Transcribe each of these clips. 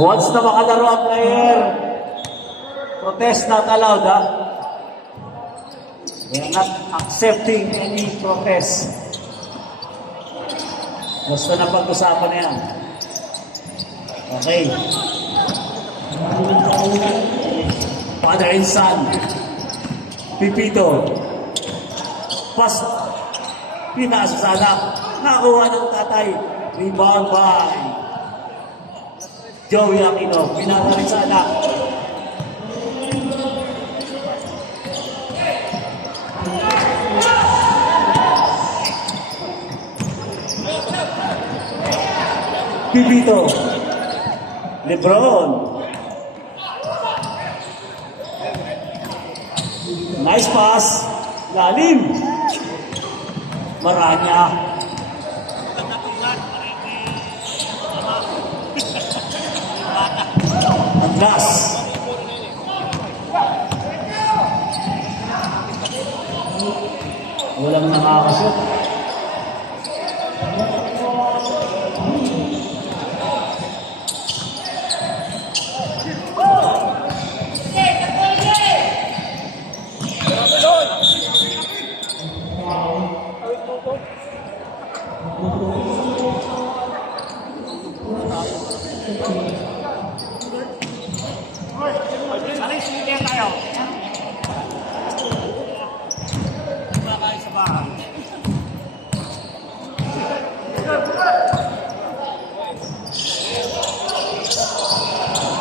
Once na makalaro ang player, protest not allowed, ha? We are not accepting any protest. Basta na pag-usapan na yan. Okay. Father and son. Pipito. Pas. Pinasa sa anak. Nakuha ng tatay. Rebound by Joey Aquino. Pinasa rin sa anak. Pipito. Lebron. Nice pass. Lalim. Maranya. Agnas. Walang nakakasot.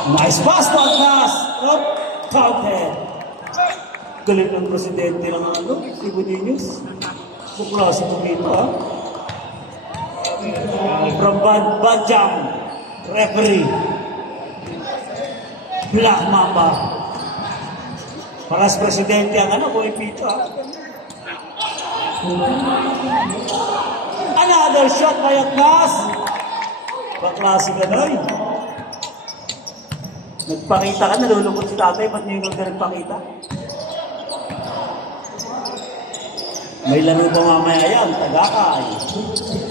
Nice pass, not pass. Nope, counted. Galing ng presidente ng Ibuninos. Buklase mo dito, ha? From Banjam, referee. Black Mamba. Para sa presidente ang pumipito, ha? Another shot by Agnas. Baklase ka na, eh. Nagpakita ka, nalulungkot si tatay, ba't niyo ka nagpakita? May laro pa mamaya yan, Tagakay.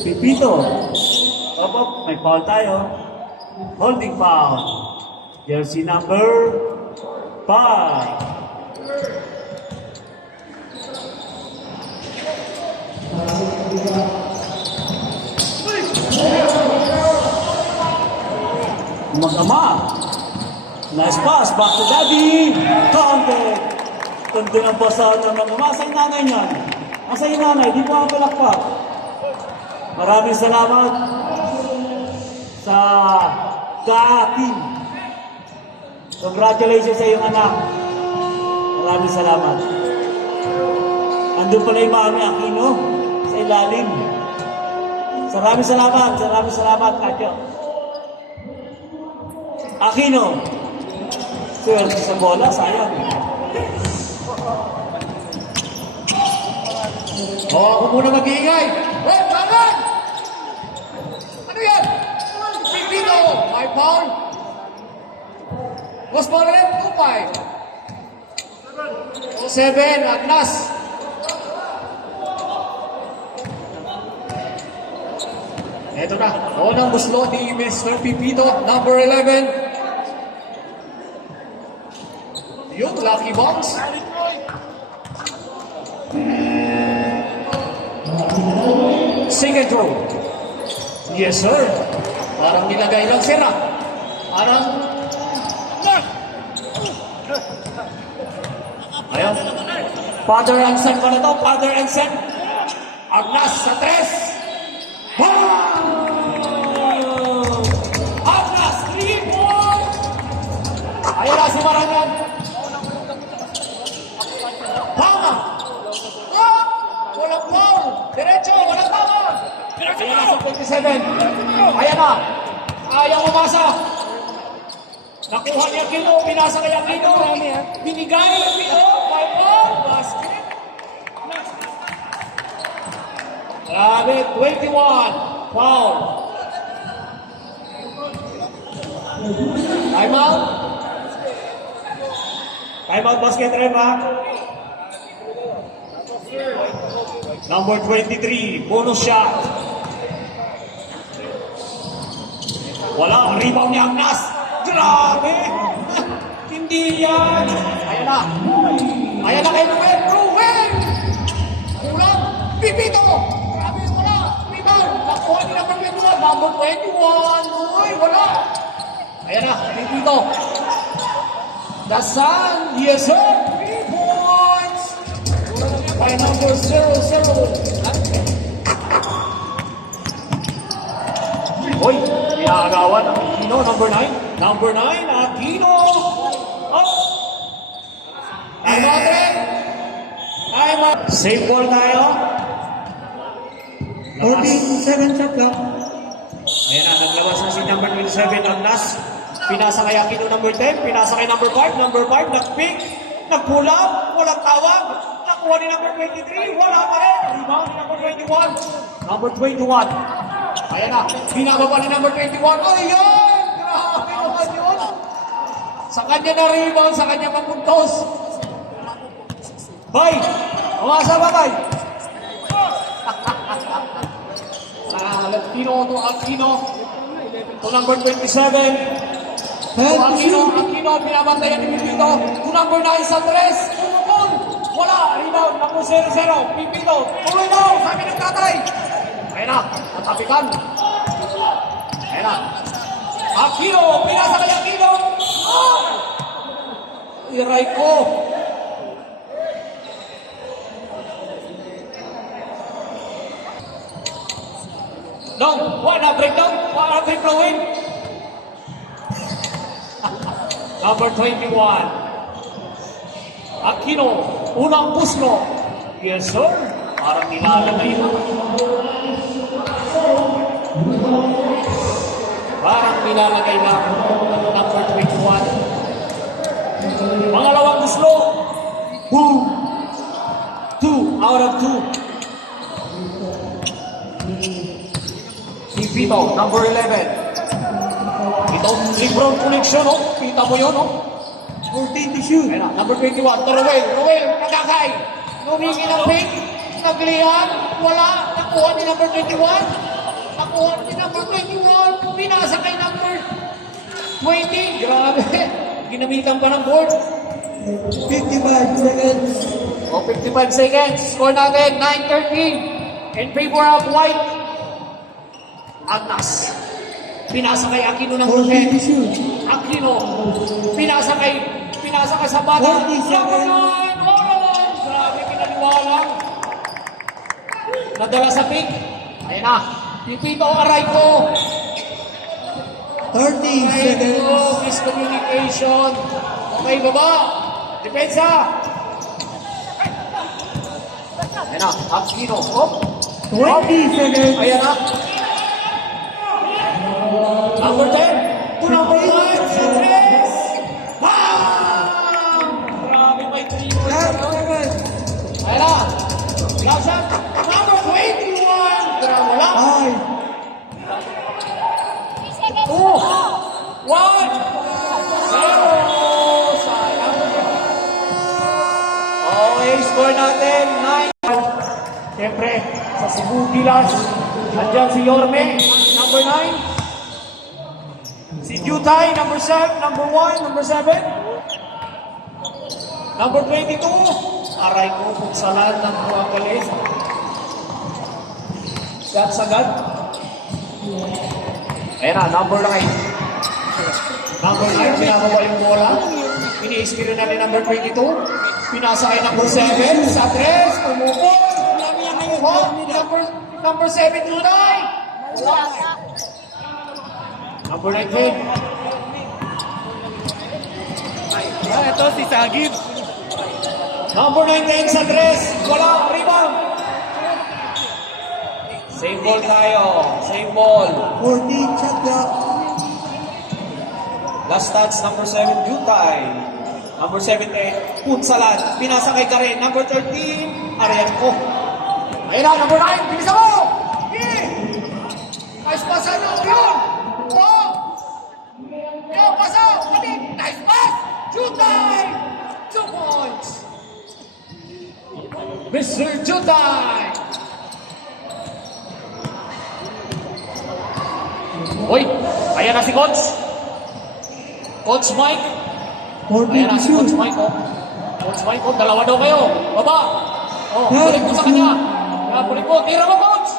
Pipito. Opo, may foul tayo. Holding foul. Jersey number 5. Mag-ama. Nice pass, back to Daddy. Counted. Tundo ng basa ng mga masay nanay niyan. Masay nanay, di po ang palakpak. Maraming salamat sa ka-team. Congratulations sa iyong anak. Maraming salamat. Andun pala yung Mami Aquino sa ilalim. Maraming salamat, Kadyo. Aquino. Swerte sa bola, sayang. Ako muna mag-iingay. Hey, kanan! Ano yan? Pipito! My foul. Was foul rin? 2-5. 7, Agnas. Ito na. Unang buslo ni Mr. Pipito, number 11. Yung lucky box. Second throw. Yes, sir. Parang nilagay lang sira. Parang... Ayan. Father and son pa na to. Father and son. Agnas sa 3. Wow! Agnas, 3 points! Ayan na si Marangan. Tama! Oh! Walang foul! Diretso! Walang tama! Ayan na sa 27. Ayan na! Ayaw umasa! Nakuha niya Aquino, pinasa kay Aquino. Binigay Aquino, by foul, basket. Grabe, 21, foul. Time out. Time out, basket ref, ha? Number 23, bonus shot. Wala, rebound ni Agnas. Grabe! Hindi yan! Ayan na! Ayan na kay Ruel! Ruel! Kulang! Pipito! Grabe, wala! Rebound! Nakuha ni number 21! Number 21! Uy, wala! Ayan na, Pipito! Dasan! Yes, sir! 3 points! By number 00. Uy, inaagawan ang Aquino, number 9. Number 9, Aquino. Up. Time out, Ren. Time out. Save ball tayo. 14-7 shot clock. Ayan na, naglabas na si number 27 ng Nas. Pinasa kay Aquino, number 10. Pinasa kay number 5. Number 5, nag-pick. Nag-pull up. Walang tawag. Nakuha ni number 23. Wala pa rin. Rebound ni number 21. Number 21. Ayan na, binababa ni number 21. Ayan! Grabe naman yun! Sa kanya na rebound, sa kanya mapuntos. Bay! Umasa ba, Bay? Latino to Aquino. To number 27. To Aquino, binabantayan ni Pipito. To number 9 sa 3. Tumukon! Wala! Rebound, number 0-0. Pipito, tuloy daw! Sabi ng tatay! Ayan na, natapikan. Ayan na. Aquino, pinasa kay Aquino. Oh! Iray ko. No, wala breakdown. Wala free flowing. Number 21. Aquino, unang puslo. Yes, sir. Parang nilalagay na. Parang nilalagay lang number 21. Pangalawang guslo. Boom. 2 out of 2. Pipito, number 11. Ito, Lebron connection, no? Kita mo yun, no? 14 to shoot. Ayan na, number 21. To Ruel, nagkakay. Lumingi ng pink. Naglihan. Wala. Nakuha ni number 21. Nakuha ni number 21. Pinasa kay number 20. Grabe. Ginamitan pa ng board. 55 seconds. O, 55 seconds. Score natin, 9-13. In favor of White. Agnas. Pinasa kay Aquino ng 14 to 10. shoot. Aquino. Pinasa kay sa bata. 47. Number 9. Alright. Grabe, kinaliwala. Nadala sa pick. Ayan na. Pipito, aray ko. 30 seconds. Miscommunication. Okay, baba. Depensa. Ayan na. Aquino. Oh. 20 seconds. Ayan na. Number 10. To number 9. Sa 3. Bam! Grabe, may 3 points. Last seconds. Ayan na. Last shot. Number 21. Grabe, wala. 2, 1, 0. Sayang. Okay, score natin 9. Siyempre, sa Cebu Gilas, andyan si Yorme, number 9. Si Jutay, number 7, number 1, number 7. Number 22. Aray ko, pugsalan ng buwang galit. Shot sagad. Ayan na, number 9. Number 9, pinababa yung bola. Ini-expire na ni number 22. Pinasa kay number 7. Sa 3, tumukol. Number 7, Tunay. Number 19. Ito si Sagib. Number 19 sa 3. Wala, rebound. Same ball tayo. Same ball. 14 shot clock. Last touch, number 7, Jutay. Number 17, Putsalan. Pinasa kay Karen. Number 13, Arianco. Ayun na, number 9. Bilisan mo! Nice pass, ano? Yun! Oh! Yo, pasa! Nice pass! Jutay! 2 points! Mr. Jutay! Uy! Ayan na si Coach! Coach Mike. 14 Ayan to na si Coach shoot. Mike, oh. Coach Mike, oh. Dalawa daw kayo. Baba. Oh, Yeah, balik mo sa kanya. Kaya balik mo. Tira mo, Coach.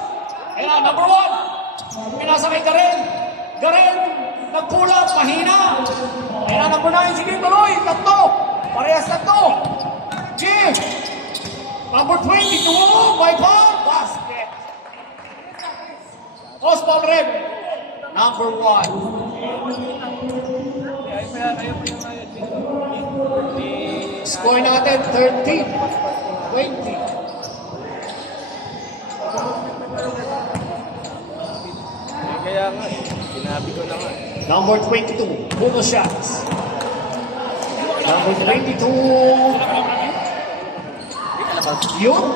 Ayan na, number 1. Pinasakay ka rin. Garen, nag-pull up, mahina. Ayan na, number 9. Sige, tuloy. Tatlo. Parehas tatlo. G. Number 22. By ball. Basket. Osman Rem. Number 1. Score natin 13. 20. Kaya nga, sinabi ko na nga. Number 22. Bonus shots. Number 22. Yun.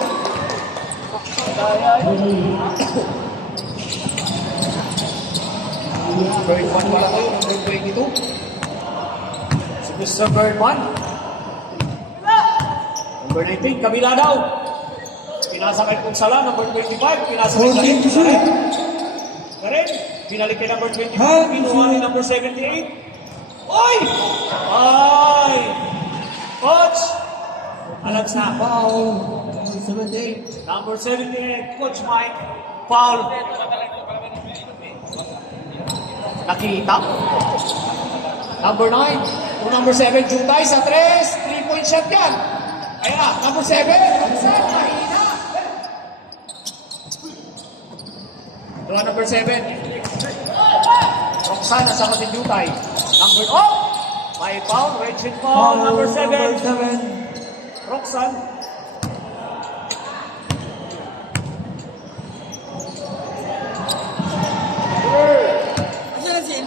Birdman pala kayo, number 22. Si Mr. Birdman. Number 19, kabila daw. Pinasakay kong sala, number 25. Pinasakay sa rin. 14 to shoot. Karen, binalik kay number 25. Hand Kinuha ni number 78. Oy! Ay! Coach! Alags na. Foul. 78. Number 78, Coach Mike. Foul. Nakita. Number 9. Kung number 7, Jutay sa 3. 3-point shot yan. Ayan na, number 7. Mahina. Doon number 7. Roxana sa kapatid Jutay. Number, oh! May foul, Rachel foul. Number 7. Number 7. Roxanne.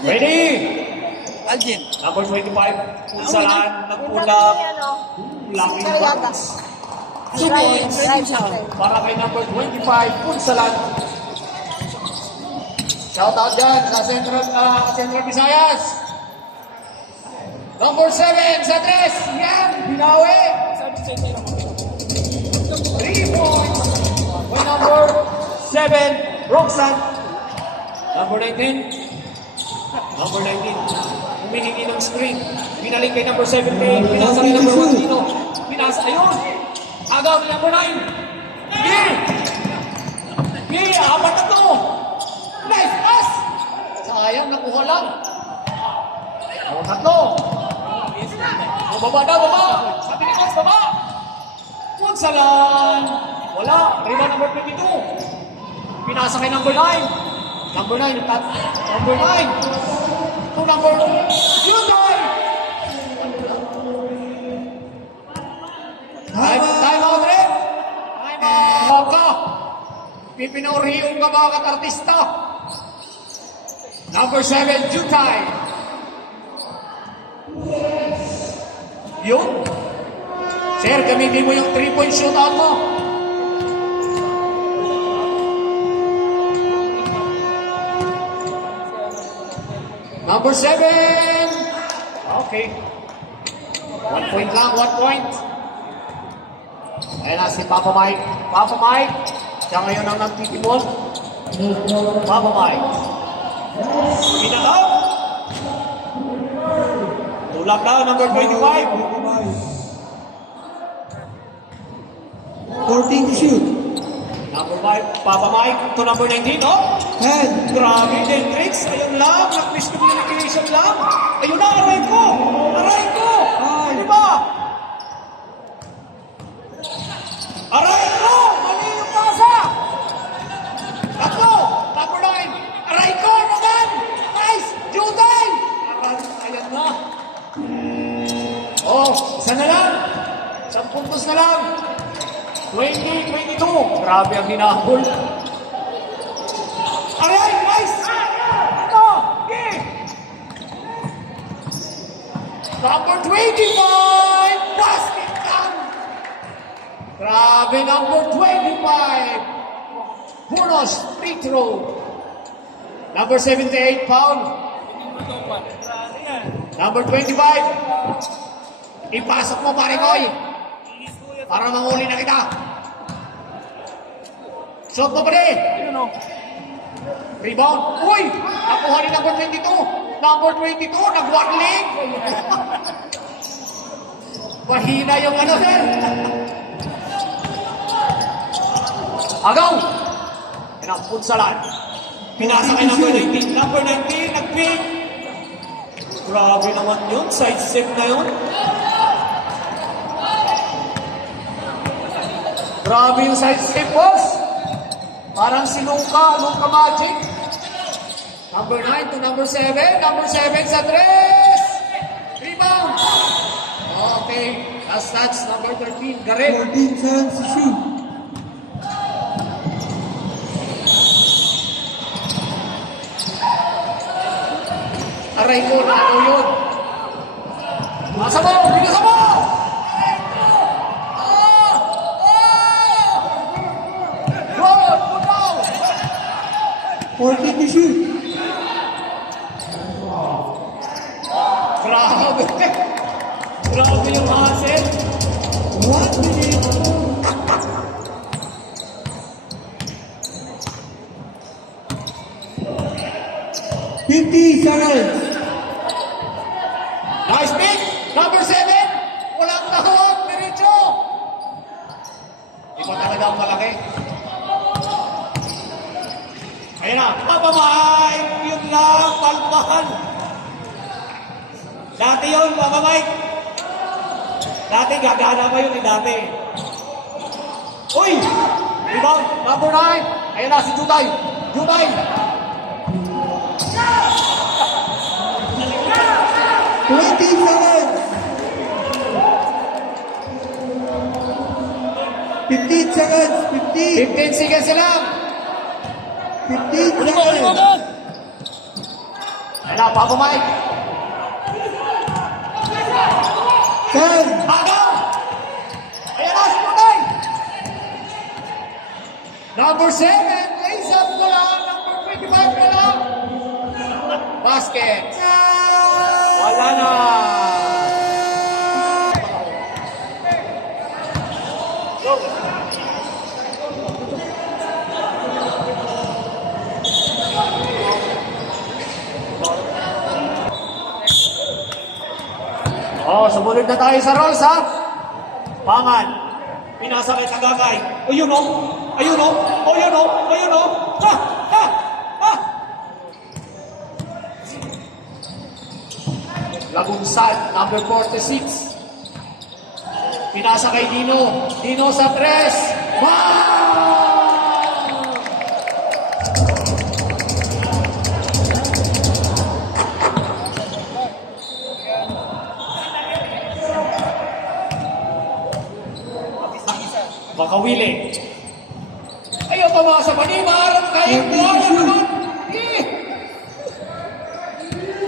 Ready? Algin. Number 25, Punsalan, nagpulak, lacking box. Para kay number 25, Punsalan. Shout out dyan sa Central Visayas. Number 7 sa 3, yan, binawi. 3 points. By number 7, Roxanne. Number 19, Number 19, humihingi ng screen. Binalik kay number 7 kay pinasa kay number 1 dito. Pinasa, ayun! Agaw ni number 9. Apat na to. Nice pass! Sayang, nakuha lang. O, tatlo. O, baba daw, baba. Sabi ni Coach, baba. Punsalan. Wala. Rebound number 22. Pinasa kay number 9. Number 9, number 9. To number, Jutay! Time out rin! Time out! Huwag ka! Pipinaurihong ka mga katartista! Number 7, Jutay! Yun! Sir, gamitin mo yung 3-point shootout mo! Number 7! Okay. 1 point lang, 1 point. Ayan na si Papa Mike. Papa Mike, siya ngayon ang nagtitibon. Papa Mike. Pinataw. Tulak daw, number 25. 14 to shoot. Number 5, Papa Mike to number 19, oh! Head. Grabe din, tricks. Ayun lang, miscommunication lang. Ayun na, aray ko! Aray ko! Di ba? Aray ko! Mali yung pasa! Tatlo! Number 9! Aray ko naman! Nice! Jutay! Ayan na. Oh, isa na lang. 10 puntos na lang. 20-22. Grabe ang hinahol. Aray! Nice! Ito! Okay! Number 25! Basket down! Grabe, number 25! Bonus free throw. Number 78, foul. Number 25. Ipasok mo, pare Koy. Para manguli na kita. Shot mo pa rin. Rebound. Uy! Nakuha ni number 22. Number 22, nag-warning. Mahina yung ano din. Agaw! Yan ang punsalan. Pinasa kay number 19. Number 19, nag-pick. Grabe naman yun. Side step na yun. Grabe yung side step, boss. Parang si Luka Magic. Number 9 to number 7. Number 7 sa 3. Rebound. Okay. Last touch, number 13. Gareth. 14 seconds to shoot. Aray ko, nato yun. Masa mo, binasa mo! Good, good down! 14 to shoot. Grabe. Grabe yung hassle. 1 minute. $50. Nice pick. Number 7. Walang tahon. Diretso. Iba talaga ang malaki. Ayan na. Papa Mike. Yun lang. Palpahan. Dati yun, Papa Mike. Dati gagana pa yun eh, dati. Uy! Rebound. Number 9. Ayan na si Jutay. Jutay. 20 seconds. 15 seconds. 15. 15 seconds lang. 15 seconds. Ayan na, Papa Mike. 10. Agaw! Ayan na si Jutay. Number 7. Lays up ko lang. Number 25 ko lang. Basket. Wala na. Oh, sumunod na tayo sa rolls, ha? Pangan. Pinasa kay Tagakay. O, yun o. Ayun o. O, yun o. Ayun o. Ha! Ha! Ha! Lagunsad, number 46. Pinasa kay Dino. Dino sa 3. Wow! Makawili. Ayaw pamasa pa ni Marang kayo. Buwan naman.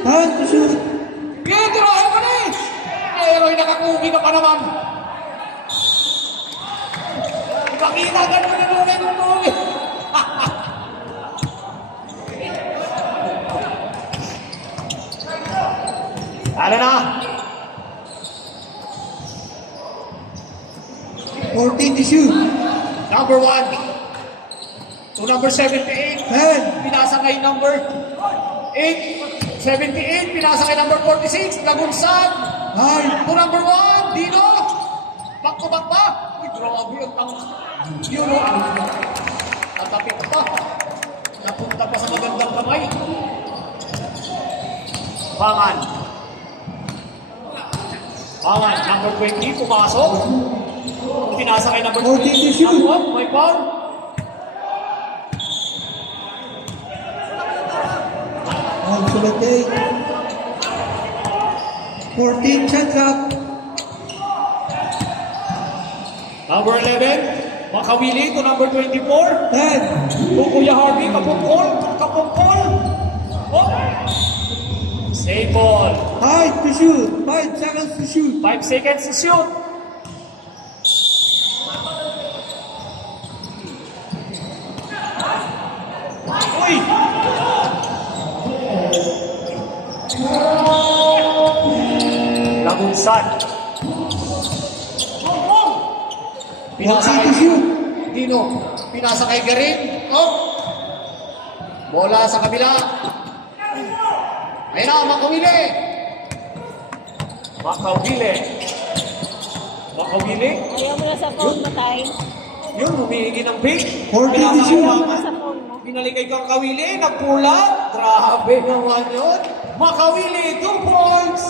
Time to shoot. Tirahan ka na eh! Pero nakakugi ka pa naman. Ipakita ka na nunungay ng tugi. Ano na? 14 to shoot. Number 1. To number 78. 10. Pinasa kay number 8. 78. Pinasa kay number 46. Lagunsad. 9. To number 1, Dino. Back to back pa. Uy, grabe ang tang... Yun o. Tatapit pa. Napunta pa sa magandang kamay. Pangan. Pangan, number 20, pumasok. Pinasa kay number 14 to shoot. May foul. Consolidate. 14 shot clock. Number 11, Makawili to number 24. 10. Kuya Harvey, kapungkol. Kapungkol. Oh. Save ball. 5 to shoot. 5 seconds to shoot. 5 seconds to shoot. Uy! Lagunsad. Pinasa 14 to kay shoot. Dino. Pinasa kay Garin. Oh! Bola sa kabila. Ayan na, Makawili. Makawili. Makawili. Ayaw mo na sa phone mo, Tay. Yun, humihingi ng pink. 40 Ayaw mo Pinasakayaman. na sa phone mo. Pinaligay kang Kawili, nagpulat. Grabe naman yun. Makawili, 2 points.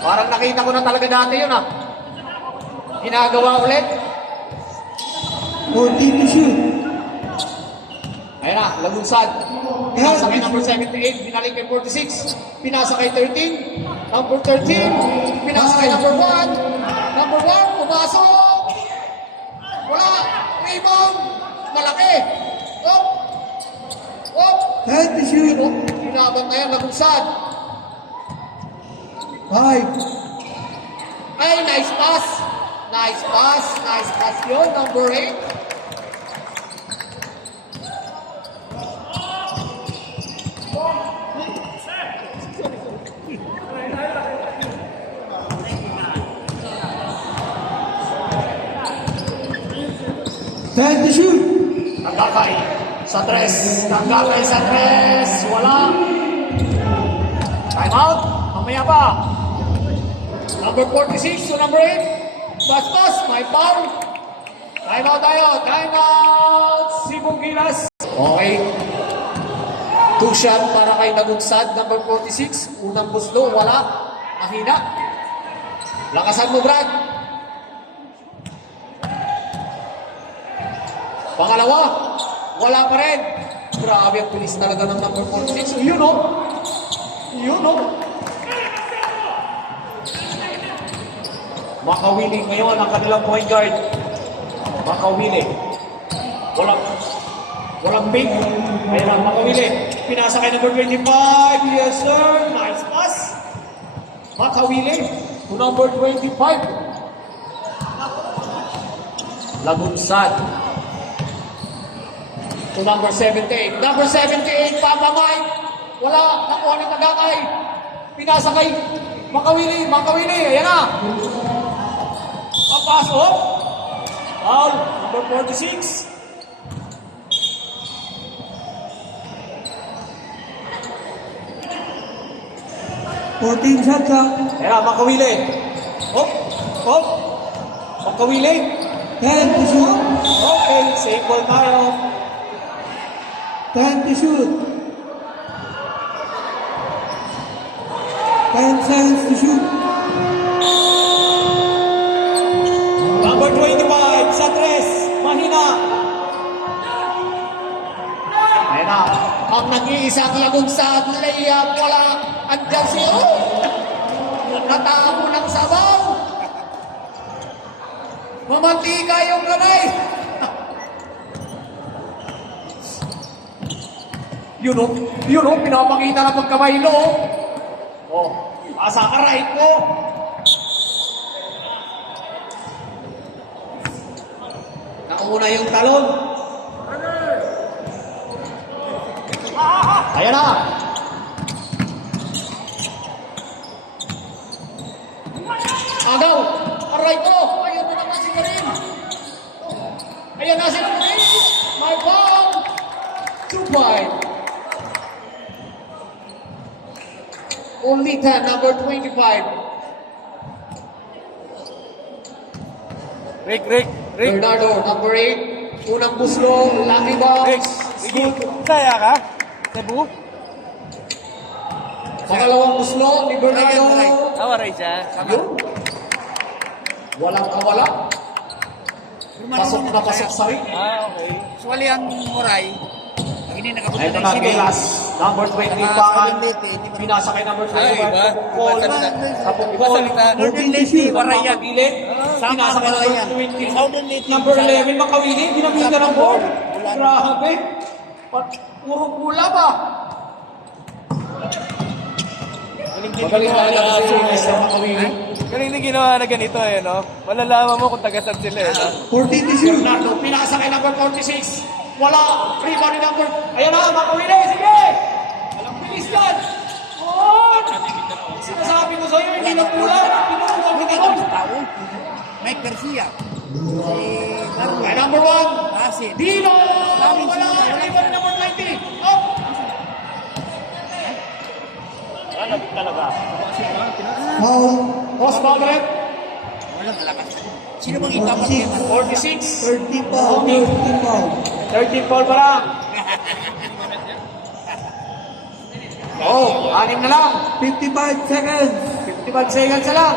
Parang nakita ko na talaga dati yun ah. Ginagawa ulit. 14 to shoot. Ayan na, Lagunsad. Pinasa kay number 78, binalik kay 46. Pinasa kay 13. Number 13, pinasa kay number 1. Number 1, pumasok. Wala. Rebound. Malaki. Up. Up. 10 to shoot. Binabantayan, Lagunsad. 5. Ay, nice pass. Nice pass. Nice pass yun. Number 8. To shoot. Nagkakay sa tres. Nagkakay sa tres. Wala. Time out. Mamaya pa. Number 46 to number 8. Bastos. May foul. Time out tayo. Time out. Sibong Gilas. Okay. 2 shot para kay Nagunsad. Number 46. Unang buslo. Wala. Mahina. Lakasan mo, Brad. Pangalawa, wala pa rin. Grabe ang bilis talaga ng number 46. Yun o. Yun o. Makawili ngayon ang kanilang point guard. Makawili. Walang big. Ayan ang Makawili. Pinasa kay number 25. Yes, sir. Nice pass. Makawili to number 25. Lagunsad to number 78. Number 78, Papa Mike. Wala. Nakuha ni Tagakay. Pinasa kay Makawili. Makawili. Ayan na. Papasok. Foul. Number 46. Fourteen shots up. Ayan, Makawili. Hop. Hop. Makawili. 10 to shoot. Okay, same ball tayo. 10 to shoot. 10 seconds to shoot. Number 25 sa tres. Mahina. Ayan na. Ang nag-iisang Lagunsad. Layup. Wala. Andyan si O. Natako ng sabaw. Mamantika yung kamay. Yun o, pinapakita ng pagkamay lo. Oh, asa ka right mo. Nauna yung talon. Ayan na. Agaw, aray ko. Ayun na naman si Karim. Ayan na si Karim. My ball. 2-5. Only 10, number 25. Rick. Bernardo, number 8. Unang buslo, lucky box. Good. Saya ka? Cebu? Pangalawang buslo ni Bernardo. Awaray siya. Yun. Walang kawala. Pasok na pasok sa ring. Okay. Suwali ang Moray. Hindi nakapunta Ito ng na, Sibil. Gilas. Number 20 pakan. Pinasa kay number 25. Ay, iba. Kapong Iba salita. Kapong Iba salita. Northern Leyte, Moray yan. Gilid. Sama Pinasa kay ang number Moray yan. 20. Southern Leyte, Number Bisaya. 11, Makawili. Ginamita ng board. Grabe. Puro pula ba? Magaling ginawa talaga na si Sunes, Mr. Makawili. Galing din ginawa na ganito eh, no? Malalaman mo kung taga saan sila eh, no? 14 to shoot. Bernardo, pinasa kay number 46. Wala. Rebound ni number. Ayan na, Makawili. Sige. Walang bilis yan. Oh! Sinasabi ko sa'yo, hindi na pula. Pinuha mo Hindi na. kami tao. Mike Garcia. Si Ay, number 1. Asin. Dino! Wala! Rebound ni number 20. Up! talaga. Foul. Post foul rin. Wala, malakas. Sino bang itapat 46. 46. 30 foul. 30 foul. 13 foul pa lang. Oh, 6 na lang. 55 seconds. 55 seconds na lang.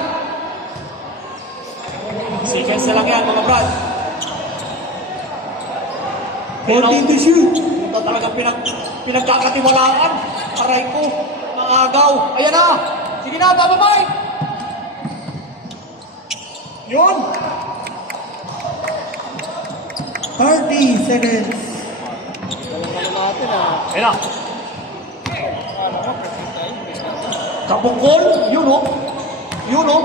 Seconds na lang yan, mga brad. 14 to shoot. Ito talaga pinagkakatiwalaan. Aray ko, nangagaw. Ayan na. Sige na, bababay. Yun. 30 seconds. Ayan na. Kabungkol. Yun o. Yun o.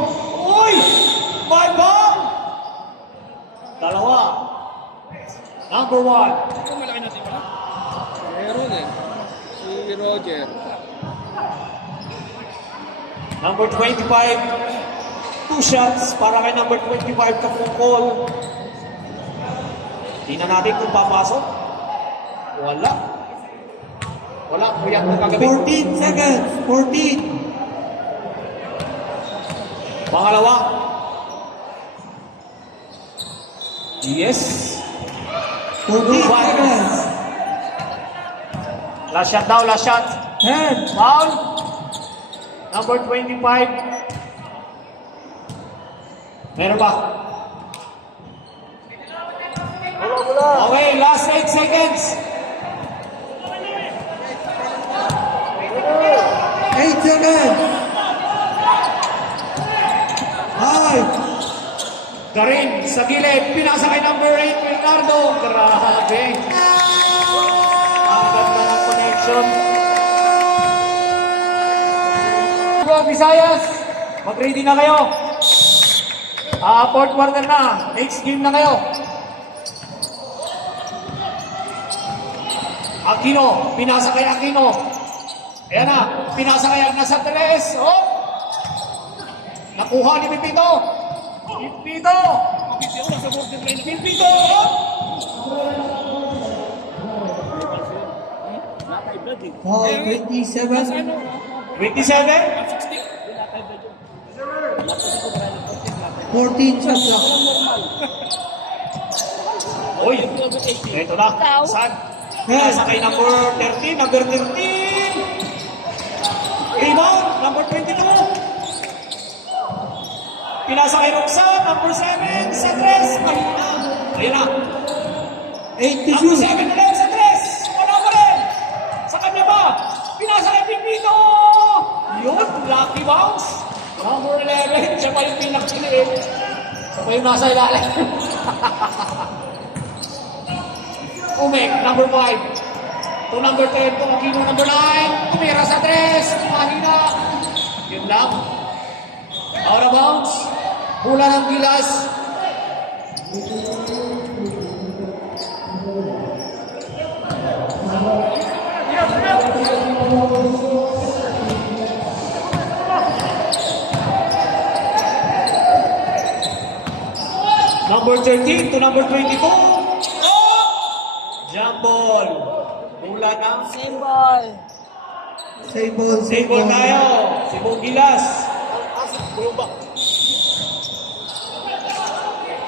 Uy! My ball! Dalawa. Number 1. Meron eh. Si Roger. Number 25. 2 shots para kay number 25 Kabungkol. Tingnan natin kung papasok. Wala. Wala. Kuya kung kagabi. 14 seconds. 14. Pangalawa. Yes. 14 seconds. Last shot daw, last shot. 10. Foul. Number 25. Meron ba? Okay, last 8 seconds. 8 seconds. 5. Karin, sa gilid, pinasa kay number 8, Bernardo. Grabe. Ang ganda ng connection. Visayas, mag-ready na kayo. Fourth quarter na. Next game na kayo. Aquino, pinasa kay Aquino. Ayan na, pinasa kay Agnas Andres. Oh! Nakuha ni Pipito. Pipito! Pipito! Foul 27. 27? 14 shots lang. Uy, ito na. Saan? Pinasa kay number 13, number 13. Rebound, number 22. Pinasa kay Roxanne, number 7, sa 3. Mahina. Ayan na. 8 to Number shoot. 7 ulit sa 3. Wala pa rin. Sa kanya ba? Pinasa kay Pipito. Yun, lucky bounce. Number 11, siya pa yung pinakiliit. Siya pa yung nasa ilalim. Umek, number 5. To number 10, to Aquino, number 9. Tumira sa 3. Mahina. Yun lang. Out of bounds. Bola ng Gilas. Number 13 to number 22. Oh! Jump ball. Bola ng Save ball. Save ball tayo. Sibong Gilas.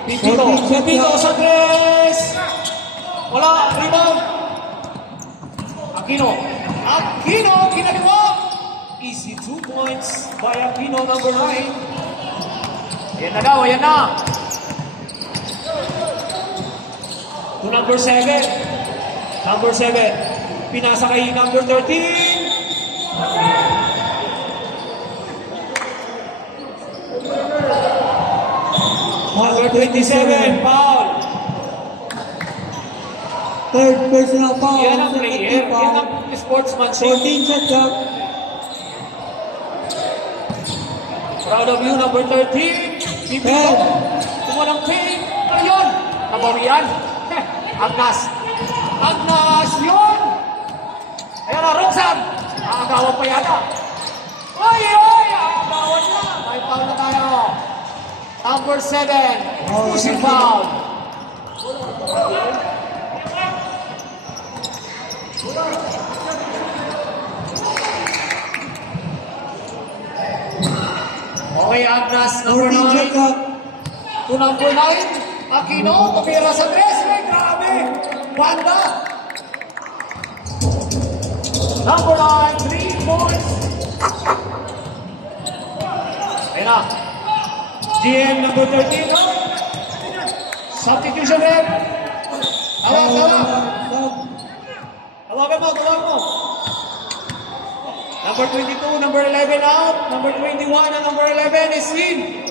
Pipito. Pipito sa 3. Wala. Rebound. Aquino. Aquino. Kinaliwa. Easy 2 points by Aquino, number 9. Ayan na daw. Ayan na. To number 7. Number 7. Pinasa kay number 13. Number 27. Foul. Third personal foul. Yan ang Second player. team Yan foul. ang sportsmanship. 14 shots lang. Proud of you, number 13. Pipito. Tumuha ng pin. Ayun. Nabawian. Agnas. Agnas. Yun. Ayan na, Roxanne. Nakagawa pa yata. Ay, ay. Nakagawa na. May foul na tayo. Number 7. Pushing foul. Okay, Agnes, number 14 shot 9. clock. To number 9, Aquino, tumira sa tres. Ay, grabe! Banda! Number 9, 3 points. Ayun na. GM number 13, no? Substitution rep. Tawag. Sub. Tawagan mo. Number 22, number 11 out. Number 21 and number 11 is in.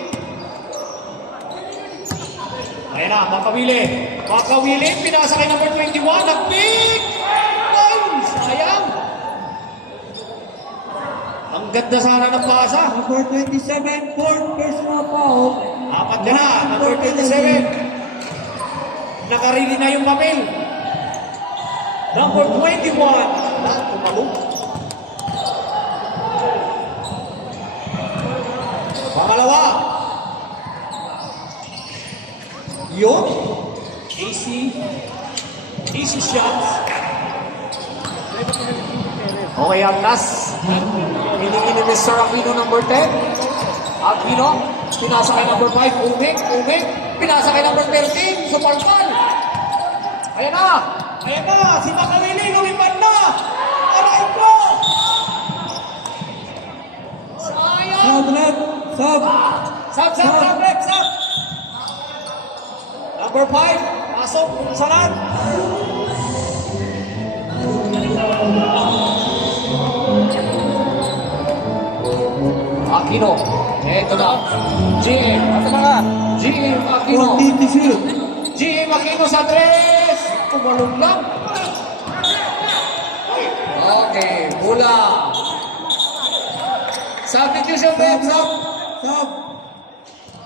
Ayan na, Makawili, pinasa kay number 21, nag-pick! Ay, sayang! Ang ganda sana ng pasa. Number 27, fourth personal foul. Apat ka na, number 27. Nakarili na yung papel. Number 21, tumalong. Pangalawa. Yun. AC shots. Okay, ang last. Hiningin ni Mr. Aquino number 10. Aquino, pinasa kay number 5. Umik. Pinasa kay number 13. Suportal. Ayan na. Si Makawili, lumipad na. Aray ko. Sayang. Sub left. Sub. Sub. Number 5, pasok, salat. Aquino, eto na. GM, GM Aquino. 14 to shoot. GM Aquino sa tres. Tumalong lang. Okay, bola. Substitution rep, sub. Sub.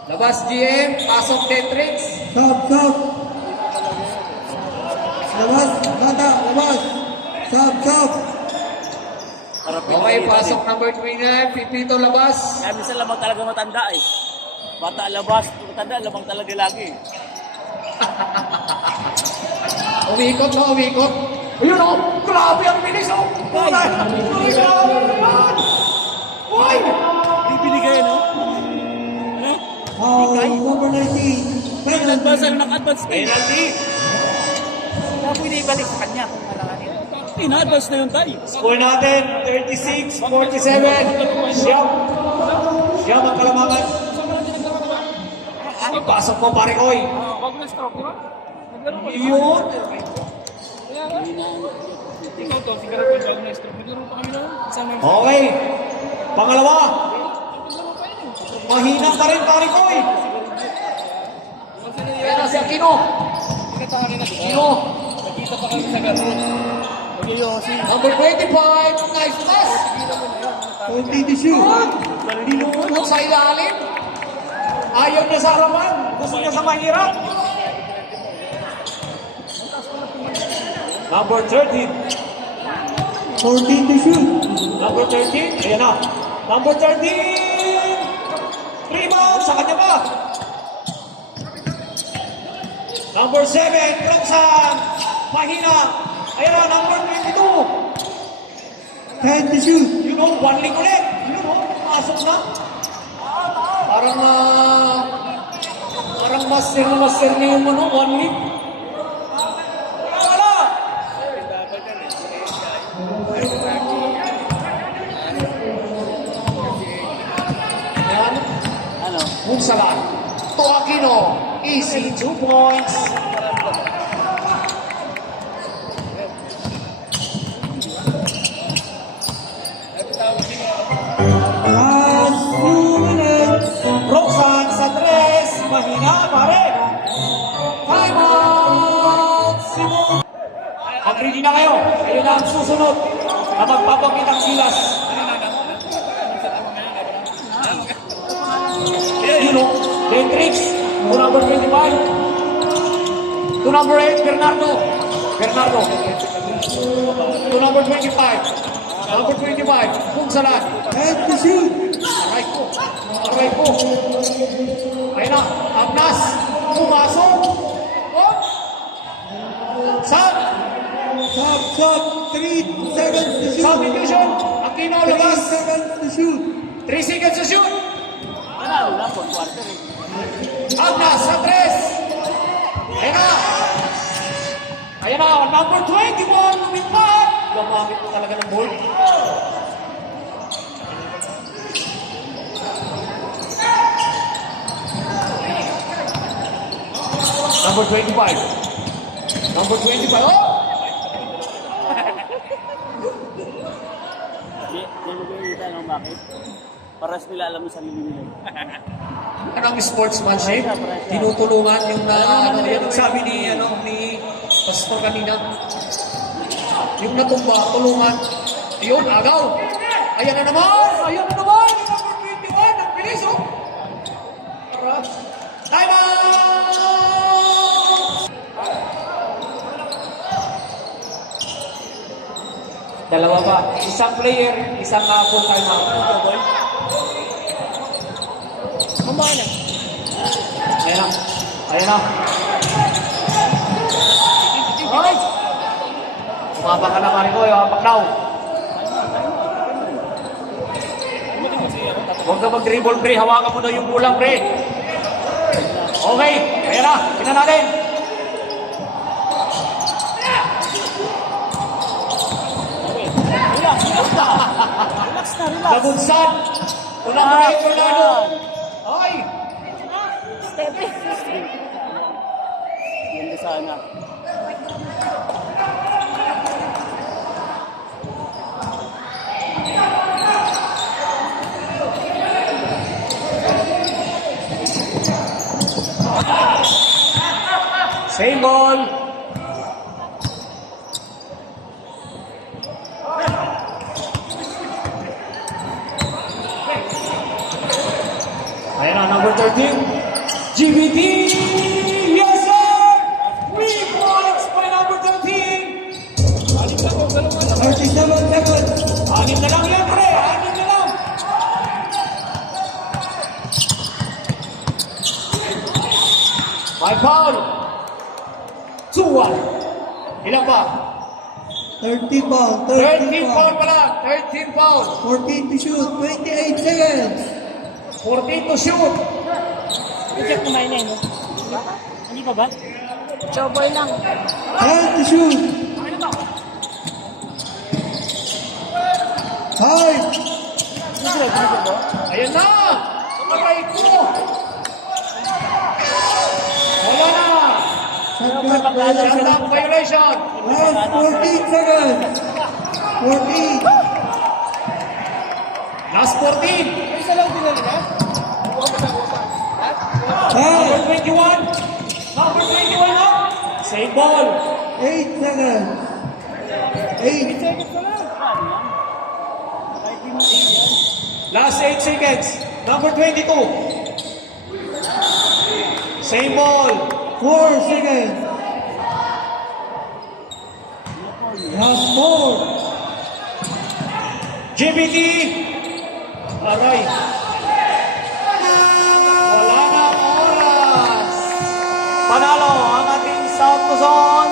Labas GM, pasok Detrix. Sub. Labas. Bata. Labas. Sub. Okay, pasok number 29, Pipito labas. Kaya minsan lamang talaga matanda eh. Bata labas, matanda lamang talaga lagi. Umikot. Ayun o, grabe ang bilis o. Ay, grabe naman. Uy! Bibili kayo, no? Foul number 19. Nag-advance ng advance game. Penalty. Kaya pwede ibalik sa kanya kung malakanin. Ina-advance na yun tayo. Score natin, 36-47. Siyam ang kalamangan. Ipasok mo, pare Koy. Wag na stroke, di ba? Naglaro pa. Yun. Ikaw to, siguro ko wag na stroke. Naglaro pa kami noon. Sama yung Okay. Pangalawa. Mahina ka rin, pare Koy. Kaya na si Aquino. Kita ka rin na. Aquino. Nakita pa kami sa garo. Mag-yosi. Number 25. Nice pass. 20 to shoot. Binunod sa ilalim. Ayaw niya sa harapan. Gusto niya sa mahirap. Number 13. 14 to shoot. Number 13. Ayan na. Number 13. Rebound. Sa kanya pa. Number 7. Roxanne. Mahina. Ayan na. Number 22. 10 to shoot. You know, one league ulit. You know, pasok na. Parang master na yung one league. Wala! Yan. Ano? Mugsalan. To Aquino. Easy 2 points. Last 2 minutes. Roxanne sa tres. Mahina, pare. Time out! Simon. Mag-ready na kayo. Ayun na ang susunod na magpapakitang silas. Yun o. Dentrix. To number 25. To number 8, Bernardo. To number 25. Number 25, Pugsalan. 10 to shoot. Aray ko. Ayun na, Agnas. Pumasok. Oh. Sub. Sub. 3 seconds to shoot. Substitution. Aquino 3 labas. seconds to shoot. 3 seconds to shoot. Wala po, quarter eh. Agnes sa 3. Ayan na. Ayan na, number 21, lumipad. Lumamit mo talaga ng ball. Number 25. Number 25. Oh! Di mo kita no, bakit? Paras nila alam mo sa nila. Anong sportsmanship? Tinutulungan yung yan ang sabi ni Pastor kanina. Yung natumba, tulungan. Ayun, agaw. Ayan na naman. Ayan na naman. Number 21. Ang bilis, oh. Time out! Dalawa pa. Isang player, isang full time out. Kumana. Ayan na. Ayan na. Ay! Umapak ka na, Mariko. Umapak daw. Huwag ka mag-dribble, pre. Hawakan mo daw yung bulang, pre. Okay. Ayan na. Tingnan natin. Relax na, relax. Nabunsan. Unang break, Fernando. Ay! Step in. Ganda sana. Same ball. Ayan na, number 13. GBT! Yes, sir! 3 points by number 13. 37 seconds. Anim na lang yan, pre. Anim na lang. By foul. 2-1. Ilan pa? 30 foul. 13 foul pa lang. 13 foul. 14 to shoot. 28 seconds. 14 to shoot. I-check mo na yun, no? Hindi pa ba? Showboy lang. 10 to shoot. High. Ayan na! Aray ko! Wala na! Shut down violation! Last 14 seconds. 14. Last 14! Number 5. 21! Number 21 up! Save ball! 8 seconds. 8. Last 8 seconds. Number 22. Same ball. 4 seconds. Last 4. GBT. Aray. Wala na oras. Panalo ang ating South Luzon.